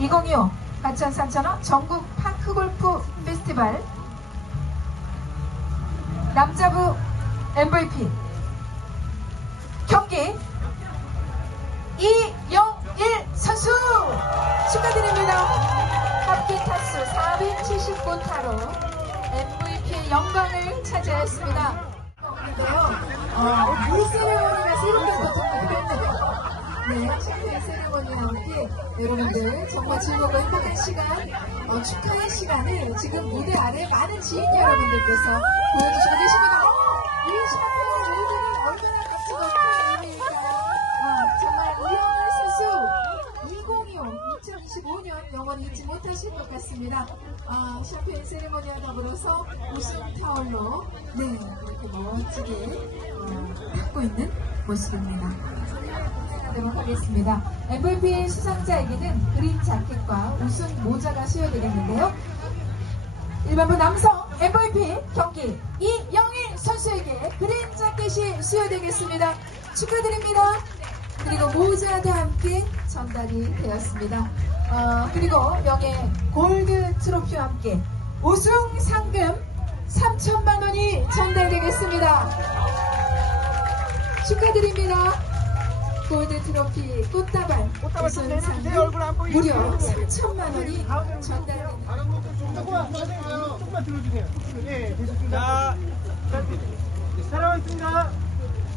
2025 가천 3,000원 전국 파크골프 페스티벌 남자부 MVP 경기 이영일 선수 축하드립니다. 합계 타수 479타로 MVP의 영광을 차지하였습니다. 인데요. 어, 이 세레머니가 새롭게 도착했는데요. 네, 샴페인 세레머니와 함께 여러분들 정말 즐겁고 행복한 시간, 어, 축하의 시간을 지금 무대 아래 많은 지인 여러분들께서 보여주시고 계십니다. 어, 이 샴페인 얼굴이 얼마나 값지고 큰 의미일까요? 어, 정말 이영일 선수 2025, 2025년 영원히 잊지 못하실 것 같습니다. 아, 샴페인 세레머니와 더불어서 우승 타올로 네 이렇게 멋지게 어, 받고 있는 모습입니다. 하도록 하겠습니다. MVP 수상자에게는 그린 자켓과 우승 모자가 수여되겠는데요. 일반부 남성 MVP 경기 이영일 선수에게 그린 자켓이 수여되겠습니다. 축하드립니다. 그리고 모자도 함께 전달이 되었습니다. 어, 그리고 명예 골드 트로피와 함께 우승 상금 3천만 원이 전달되겠습니다. 축하드립니다. 골드 트로피 꽃다발 우승 상금 무려 3천만 원이 전달됩니다. 조금만 들어주세요. 조금만 들어주세요. 예, 됐습니다. 사랑하겠습니다.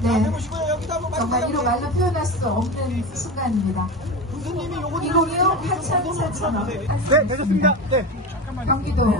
네. 여기다 한번 정말 이로 말로 표현할 수 없는 순간입니다. 교수님이 요거 2025 하천 4천원 네, 되셨습니다. 네. 경기도